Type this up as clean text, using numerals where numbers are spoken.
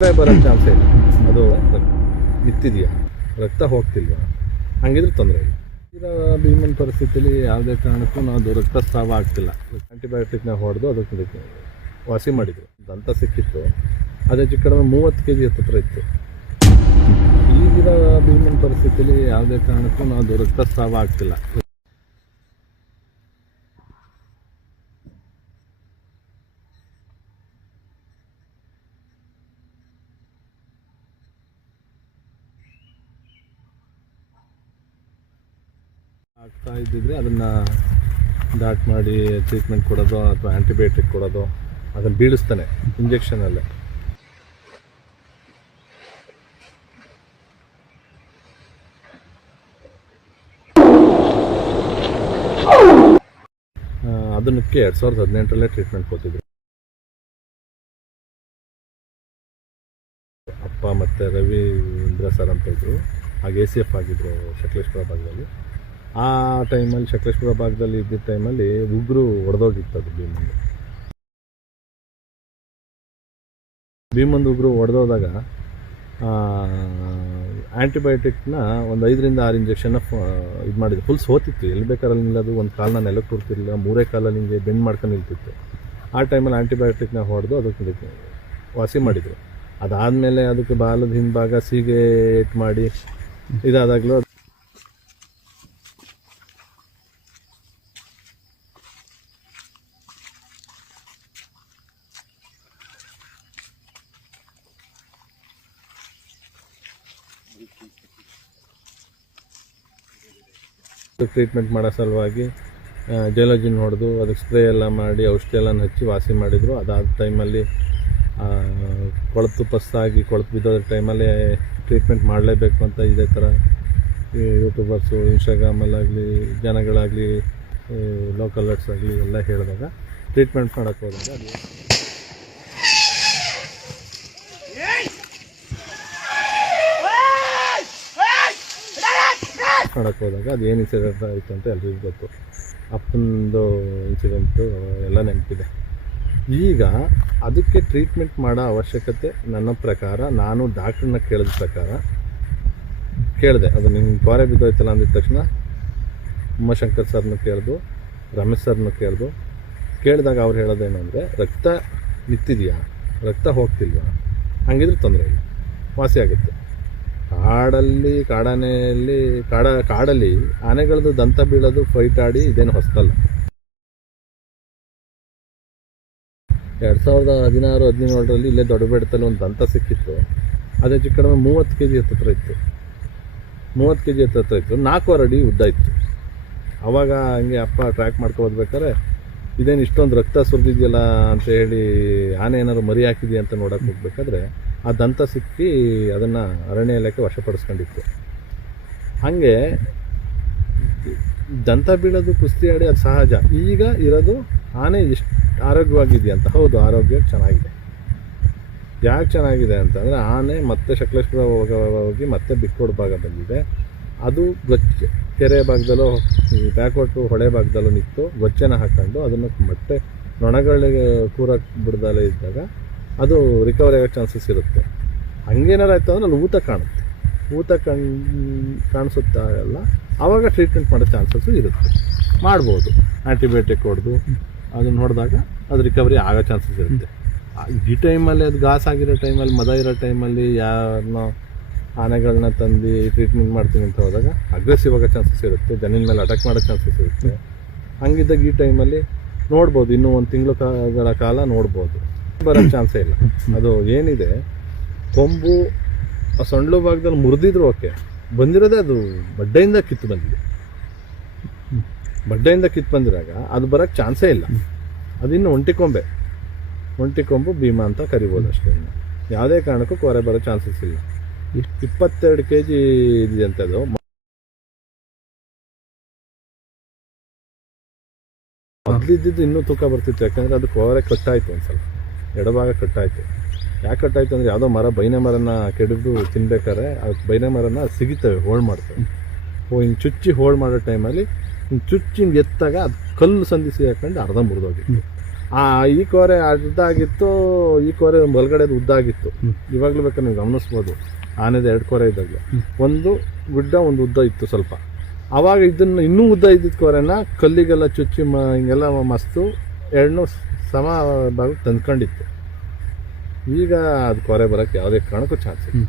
ಬರೋ ಚಾನ್ಸೇ ಇಲ್ಲ. ಅದು ನಿಂತಿದೆಯಾ, ರಕ್ತ ಹೋಗ್ತಿಲ್ವಾ, ಹಂಗಿದ್ರೆ ತೊಂದರೆ ಇಲ್ಲ. ಈಗ ಭೀಮನ್ ಪರಿಸ್ಥಿತಿಯಲ್ಲಿ ಯಾವುದೇ ಕಾರಣಕ್ಕೂ ಅದು ರಕ್ತಸ್ರಾವ ಆಗ್ತಿಲ್ಲ. ಆ್ಯಂಟಿಬಯೋಟಿಕ್ನ ಹೊಡೆದು ಅದಕ್ಕೆ ವಾಸಿ ಮಾಡಿದರು. ದಂತ ಸಿಕ್ಕಿತ್ತು, ಅದು ಹೆಚ್ಚು ಕಡಿಮೆ 30 kg ಹತ್ತಿರ ಇತ್ತು. ಈಗಿನ ಭೀಮನ್ ಪರಿಸ್ಥಿತಿಯಲ್ಲಿ ಯಾವುದೇ ಕಾರಣಕ್ಕೂ ಅದು ರಕ್ತಸ್ರಾವ ಆಗ್ತಿಲ್ಲ. ಆಗ್ತಾ ಇದ್ದಿದ್ರೆ ಅದನ್ನು ಡಾಟ್ ಮಾಡಿ ಟ್ರೀಟ್ಮೆಂಟ್ ಕೊಡೋದು ಅಥವಾ ಆ್ಯಂಟಿಬಯೋಟಿಕ್ ಕೊಡೋದು, ಅದನ್ನು ಬೀಳಿಸ್ತಾನೆ ಇಂಜೆಕ್ಷನಲ್ಲೇ. ಅದಕ್ಕೆ 2018ರಲ್ಲೇ ಟ್ರೀಟ್ಮೆಂಟ್ ಕೊಟ್ಟಿದ್ರು. ಅಪ್ಪ ಮತ್ತು ರವೀಂದ್ರ ಸರ್ ಅಂತ ಇದ್ರು, ಆಗ ACF ಆಗಿದ್ರು ಸಕಲೇಶ್ಪುರ ಭಾಗದಲ್ಲಿ. ಆ ಟೈಮಲ್ಲಿ ಸಕಲೇಶ್ಪುರ ಭಾಗದಲ್ಲಿ ಇದ್ದ ಟೈಮಲ್ಲಿ ಉಗುರು ಒಡೆದೋಗಿತ್ತು. ಅದು ಭೀಮಂದು ಉಗುರು ಒಡೆದೋದಾಗ ಆ್ಯಂಟಿಬಯೋಟಿಕ್ನ ಒಂದು 5ರಿಂದ 6 ಇಂಜೆಕ್ಷನ್ನ ಇದು ಮಾಡಿದ್ರು. ಫುಲ್ ಸೋತಿತ್ತು, ಎಲ್ಲಿ ಬೇಕಾರಲ್ಲಿ ನಿಲ್ಲೋದು, ಒಂದು ಕಾಲನ್ನ ನೆಲಕ್ಕೆ ಕೊಡ್ತಿರಲಿಲ್ಲ, 3 ಕಾಲಲ್ಲಿ ಹಿಂಗೆ ಬೆಂಡ್ ಮಾಡ್ಕೊಂಡು ನಿಲ್ತಿತ್ತು. ಆ ಟೈಮಲ್ಲಿ ಆ್ಯಂಟಿಬಯೋಟಿಕ್ನ ಹೊಡೆದು ಅದಕ್ಕೆ ವಾಸಿ ಮಾಡಿದರು. ಅದಾದಮೇಲೆ ಅದಕ್ಕೆ ಬಾಲದ ಹಿಂಭಾಗ ಸೀಗೆ ಏಟ್ ಮಾಡಿ ಇದಾದಾಗಲೂ ಟ್ರೀಟ್ಮೆಂಟ್ ಮಾಡೋ ಸಲುವಾಗಿ ಜೈಲಜಿನ್ ಹೊಡೆದು ಅದಕ್ಕೆ ಸ್ಪ್ರೇ ಎಲ್ಲ ಮಾಡಿ ಔಷಧಿ ಎಲ್ಲ ಹಚ್ಚಿ ವಾಸಿ ಮಾಡಿದರು. ಅದಾದ ಟೈಮಲ್ಲಿ ಕೊಳತು ಪಸ್ಸಾಗಿ ಕೊಳತು ಬಿದ್ದೋದ್ರ ಟೈಮಲ್ಲಿ ಟ್ರೀಟ್ಮೆಂಟ್ ಮಾಡಲೇಬೇಕು ಅಂತ ಇದೇ ಥರ ಯೂಟ್ಯೂಬರ್ಸು, ಇನ್ಸ್ಟಾಗ್ರಾಮಲ್ಲಾಗಲಿ, ಜನಗಳಾಗಲಿ, ಲೋಕಲರ್ಸ್ ಆಗಲಿ ಎಲ್ಲ ಹೇಳಿದಾಗ ಟ್ರೀಟ್ಮೆಂಟ್ ಮಾಡೋಕ್ಕೆ ಹೋದಾಗ ಅದು ಏನು ಇನ್ಸಿಡೆಂಟ್ ಆಯಿತು ಅಂತ ಎಲ್ರಿಗೂ ಗೊತ್ತು. ಅಪ್ಪನದು ಇನ್ಸಿಡೆಂಟು ಎಲ್ಲ ನೆನಪಿದೆ. ಈಗ ಅದಕ್ಕೆ ಟ್ರೀಟ್ಮೆಂಟ್ ಮಾಡೋ ಅವಶ್ಯಕತೆ ನನ್ನ ಪ್ರಕಾರ, ನಾನು ಡಾಕ್ಟ್ರನ್ನ ಕೇಳಿದ ಪ್ರಕಾರ ಕೇಳಿದೆ. ಅದು ನಿಮ್ಗೆ ತ್ವರೆ ಬಿದ್ದೋಯ್ತಲ್ಲ ಅಂದಿದ ತಕ್ಷಣ ಉಮಾಶಂಕರ್ ಸರ್ನ ಕೇಳಿದು, ರಮೇಶ್ ಸರ್ನ ಕೇಳಿದಾಗ ಅವ್ರು ಹೇಳೋದೇನು ಅಂದರೆ, ರಕ್ತ ನಿಂತಿದೆಯಾ, ರಕ್ತ ಹೋಗ್ತಿಲ್ವಾ, ಹಂಗಿದ್ರೆ ತೊಂದರೆ ಇಲ್ಲ, ವಾಸಿ ಆಗುತ್ತೆ. ಕಾಡಲ್ಲಿ ಆನೆಗಳದ್ದು ದಂತ ಬೀಳೋದು, ಫೈಟ್ ಆಡಿ ಇದೇನು ಹೊಸದಲ್ಲ. 2016-17ರಲ್ಲಿ ಇಲ್ಲೇ ದೊಡ್ಡಬೆಟ್ಟದಲ್ಲಿ ಒಂದು ದಂತ ಸಿಕ್ಕಿತ್ತು. ಅದು ಹೆಚ್ಚು ಕಡಿಮೆ 30 kg ಹತ್ತಿರ ಇತ್ತು. 30 kg ಹತ್ತಿರ ಇತ್ತು, 4 ಅಡಿ ಉದ್ದ ಇತ್ತು. ಆವಾಗ ಹಂಗೆ ಅಪ್ಪ ಟ್ರ್ಯಾಕ್ ಮಾಡ್ಕೊಳ್ಬೇಕಾದ್ರೆ ಇದೇನು ಇಷ್ಟೊಂದು ರಕ್ತ ಸುರಿದಿದೆಯಲ್ಲ ಅಂತ ಹೇಳಿ ಆನೆ ಏನಾದ್ರು ಮರಿ ಹಾಕಿದೆಯಾ ಅಂತ ನೋಡೋಕೆ ಹೋಗ್ಬೇಕಾದ್ರೆ ಆ ದಂತ ಸಿಕ್ಕಿ ಅದನ್ನು ಅರಣ್ಯ ಇಲಾಖೆ ವಶಪಡಿಸ್ಕೊಂಡಿತ್ತು. ಹಾಗೆ ದಂತ ಬೀಳೋದು, ಕುಸ್ತಿ ಆಡಿ ಅದು ಸಹಜ. ಈಗ ಇರೋದು ಆನೆ ಎಷ್ಟು ಆರೋಗ್ಯವಾಗಿದೆಯಾ ಅಂತ. ಹೌದು, ಆರೋಗ್ಯ ಚೆನ್ನಾಗಿದೆ. ಯಾಕೆ ಚೆನ್ನಾಗಿದೆ ಅಂತಂದರೆ, ಆನೆ ಮತ್ತೆ ಸಕಲೇಶ್ಪುರ ಹೋಗಿ ಮತ್ತೆ ಬಿಕ್ಕೋಡ್ ಭಾಗ ಬಂದಿದೆ. ಅದು ಕೆರೆ ಭಾಗದಲ್ಲೂ, ಬ್ಯಾಕ್ವರ್ಟು ಹೊಳೆ ಭಾಗದಲ್ಲೂ ನಿಂತು ಗೊಚ್ಚೆನ ಹಾಕೊಂಡು ಅದನ್ನು ಮತ್ತೆ ನೊಣಗಳಿಗೆ ಕೂರಕ್ಕೆ ಬಿಡ್ದಲ್ಲೇ ಇದ್ದಾಗ ಅದು ರಿಕವರಿ ಆಗೋ ಚಾನ್ಸಸ್ ಇರುತ್ತೆ. ಹಂಗೇನಾರು ಆಯಿತು ಅಂದರೆ ಅಲ್ಲಿ ಊತ ಕಾಣುತ್ತೆ. ಊತ ಕಾಣಿಸುತ್ತಾಗಲ್ಲ, ಆವಾಗ ಟ್ರೀಟ್ಮೆಂಟ್ ಮಾಡೋ ಚಾನ್ಸಸ್ಸು ಇರುತ್ತೆ. ಮಾಡ್ಬೋದು, ಆ್ಯಂಟಿಬಯೋಟಿಕ್ ಹೊಡೆದು ಅದನ್ನು ಹೊಡೆದಾಗ ಅದು ರಿಕವರಿ ಆಗೋ ಚಾನ್ಸಸ್ ಇರುತ್ತೆ. ಈ ಟೈಮಲ್ಲಿ ಅದು ಗಾಸಾಗಿರೋ ಟೈಮಲ್ಲಿ, ಮದ ಇರೋ ಟೈಮಲ್ಲಿ ಯಾರನ್ನೋ ಆನೆಗಳನ್ನ ತಂದು ಟ್ರೀಟ್ಮೆಂಟ್ ಮಾಡ್ತೀನಿ ಅಂತ ಹೋದಾಗ ಅಗ್ರೆಸಿವ್ ಆಗೋ ಚಾನ್ಸಸ್ ಇರುತ್ತೆ, ಜನಿನ ಮೇಲೆ ಅಟ್ಯಾಕ್ ಮಾಡೋ ಚಾನ್ಸಸ್ ಇರುತ್ತೆ. ಹಂಗಿದ್ದಾಗ ಈ ಟೈಮಲ್ಲಿ ನೋಡ್ಬೋದು, ಇನ್ನೂ 1 ತಿಂಗಳ ಕಾಲ ನೋಡ್ಬೋದು. ಬರೋ ಚಾನ್ಸೇ ಇಲ್ಲ. ಅದು ಏನಿದೆ, ಕೊಂಬು ಆ ಸೊಂಡ್ಲು ಭಾಗದಲ್ಲಿ ಮುರಿದಿದ್ರು ಓಕೆ, ಬಂದಿರೋದೇ ಅದು ಬಡ್ಡೆಯಿಂದ ಕಿತ್ತು ಬಂದಿದೆ. ಬಡ್ಡೆಯಿಂದ ಕಿತ್ತು ಬಂದಿರಾಗ ಅದು ಬರೋಕ್ಕೆ ಚಾನ್ಸೇ ಇಲ್ಲ. ಅದಿನ್ನು ಒಂಟಿ ಕೊಂಬು ಭೀಮ ಅಂತ ಕರಿಬೋದು ಅಷ್ಟೇ. ಯಾವುದೇ ಕಾರಣಕ್ಕೂ ಕೊರೆ ಬರೋ ಚಾನ್ಸಸ್ ಇಲ್ಲ. 22 kg ಇದೆ ಅಂತ. ಅದು ಮೊದಲಿದ್ದು ಇನ್ನೂ ತೂಕ ಬರ್ತಿತ್ತು, ಯಾಕಂದರೆ ಅದು ಕೊರೆ ಕಟ್ಟಾಯಿತು, ಒಂದು ಸಲ ಎಡಭಾಗ ಕಟ್ಟಾಯಿತು. ಯಾಕೆ ಕಟ್ಟಾಯಿತು ಅಂದರೆ, ಯಾವುದೋ ಬೈನೆ ಮರನ ಕೆಡಿದು ತಿನ್ಬೇಕಾದ್ರೆ ಅದು ಬೈನೆ ಮರನ ಸಿಗಿತವೆ, ಹೋಲ್ಡ್ ಮಾಡ್ತವೆ. ಹಿಂಗೆ ಚುಚ್ಚಿ ಹೋಲ್ಡ್ ಮಾಡೋ ಟೈಮಲ್ಲಿ ಹಿಂಗೆ ಚುಚ್ಚಿ ಹಿಂಗೆ ಎತ್ತಾಗ ಅದು ಕಲ್ಲು ಸಂಧಿಸಿ ಹಾಕೊಂಡು ಅರ್ಧ ಮುರಿದೋಗಿತ್ತು. ಈ ಕೋರೆ ಉದ್ದ ಆಗಿತ್ತು, ಈ ಕೋರೆ ಬಲಗಡೆದು ಉದ್ದ ಆಗಿತ್ತು. ಇವಾಗಲೂ ಬೇಕಾದ್ರೆ ನೀವು ಗಮನಿಸ್ಬೋದು, ಆನೆದು 2 ಕೋರೆ ಇದ್ದಾಗಲೇ ಒಂದು ಗುಡ್ಡ ಒಂದು ಉದ್ದ ಇತ್ತು ಸ್ವಲ್ಪ. ಆವಾಗ ಇದನ್ನು ಇನ್ನೂ ಉದ್ದ ಇದ್ದಿದ್ದ ಕೋರೆನ ಕಲ್ಲಿಗೆಲ್ಲ ಚುಚ್ಚಿ ಹಿಂಗೆಲ್ಲ ಮಸ್ತು ಎರಡನ್ನೂ ಸಮ ಭಾಗ ತಂದ್ಕೊಂಡಿತ್ತು. ಈಗ ಅದು ಕೋರೆ ಬರೋಕ್ಕೆ ಯಾವುದೇ ಕಾರಣಕ್ಕೂ ಚಾನ್ಸ್ ಇಲ್ಲ.